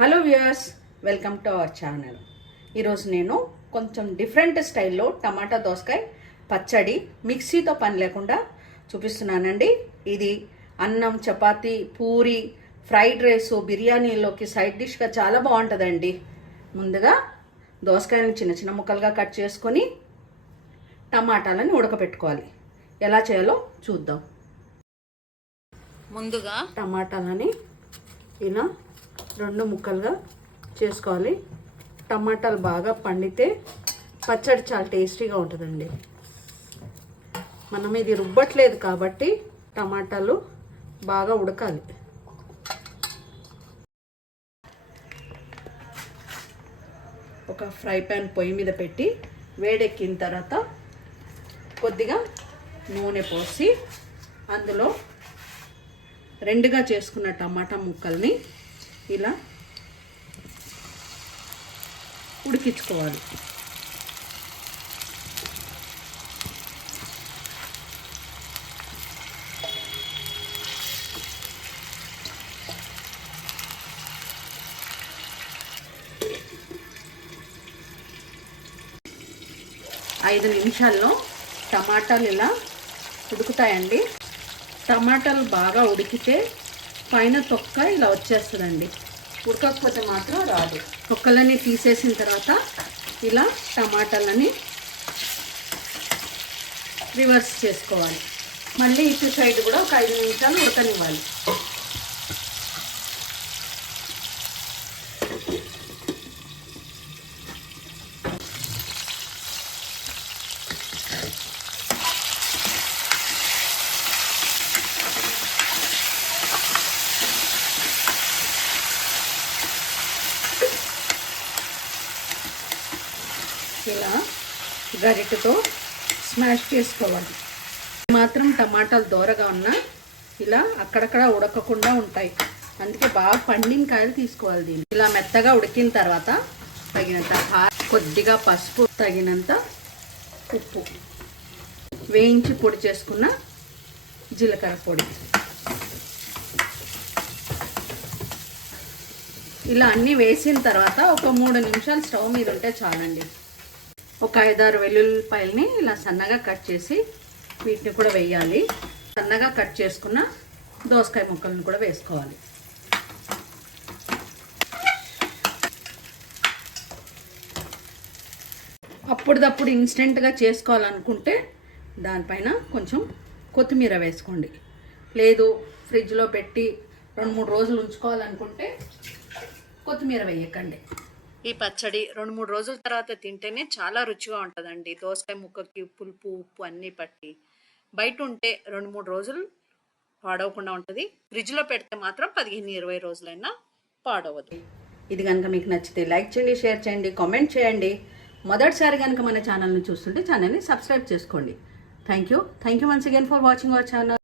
Hello viewers, welcome to our channel. ఈరోజు నేను కొంచెం డిఫరెంట్ స్టైల్లో టమాటా దోసకాయ పచ్చడి మిక్సీతో పని లేకుండా చూపిస్తున్నానండి. ఇది అన్నం, చపాతీ, పూరి, ఫ్రైడ్ రైస్, బిర్యానీలోకి సైడ్ డిష్గా చాలా బాగుంటుందండి. ముందుగా దోసకాయలను చిన్న చిన్న ముక్కలుగా కట్ చేసుకొని టమాటాలను ఉడకపెట్టుకోవాలి. ఎలా చేయాలో చూద్దాం. ముందుగా టమాటాలని ఇలా 2 ముక్కలుగా చేసుకోవాలి. టమాటాలు బాగా పండితే పచ్చడి చాలా టేస్టీగా ఉంటుందండి. మనం ఇది రుబ్బట్లేదు కాబట్టి టమాటాలు బాగా ఉడకాలి. ఒక ఫ్రై ప్యాన్ పొయ్యి మీద పెట్టి వేడెక్కిన తర్వాత కొద్దిగా నూనె పోసి అందులో 2గా చేసుకున్న టమాటా ముక్కల్ని ఇలా ఉడికించుకోవాలి. ఐదు నిమిషాల్లో టమాటాలు ఇలా ఉడుకుతాయండి. టమాటాలు బాగా ఉడికితే పైన తొక్క ఇలా వచ్చేస్తుందండి. ఉడకకపోతే మాత్రం రాదు. తొక్కలన్నీ తీసేసిన తర్వాత ఇలా టమాటాలని రివర్స్ చేసుకోవాలి. మళ్ళీ ఇటు సైడ్ కూడా ఒక 5 నిమిషాలు ఉడకనివ్వాలి. ఇలా గరిటెతో స్మాష్ చేసుకోవాలి. మాత్రం టమాటాలు దోరగా ఉన్నా ఇలా అక్కడక్కడ ఉడకకుండా ఉంటాయి. అందుకే బాగా పండిన కాయలు తీసుకోవాలి. దీన్ని ఇలా మెత్తగా ఉడికిన తర్వాత తగినంత కొద్దిగా పసుపు, తగినంత ఉప్పు, వేయించి పొడి చేసుకున్న జీలకర్ర పొడి, ఇలా అన్నీ వేసిన తర్వాత ఒక 3 నిమిషాలు స్టవ్ మీద ఉంటే చాలండి. ఒక 5-6 వెల్లుల్లిపాయలని ఇలా సన్నగా కట్ చేసి వీటిని కూడా వేయాలి. సన్నగా కట్ చేసుకున్న దోసకాయ ముక్కలను కూడా వేసుకోవాలి. అప్పుడప్పుడు ఇన్స్టెంట్గా చేసుకోవాలనుకుంటే దానిపైన కొంచెం కొత్తిమీర వేసుకోండి. లేదు ఫ్రిడ్జ్లో పెట్టి 2-3 రోజులు ఉంచుకోవాలనుకుంటే కొత్తిమీర వేయకండి. ఈ పచ్చడి 2-3 రోజుల తర్వాత తింటేనే చాలా రుచిగా ఉంటుందండి. దోసకాయ ముక్కకి పులుపు, ఉప్పు అన్నీ పట్టి. బయట ఉంటే 2-3 రోజులు పాడవకుండా ఉంటుంది. ఫ్రిడ్జ్లో పెడితే మాత్రం 15-20 రోజులైనా పాడవదు. ఇది కనుక మీకు నచ్చితే లైక్ చేయండి, షేర్ చేయండి, కామెంట్ చేయండి. మొదటిసారి కనుక మన ఛానల్ని చూస్తుంటే ఛానల్ని సబ్స్క్రైబ్ చేసుకోండి. Thank you once again for watching our channel.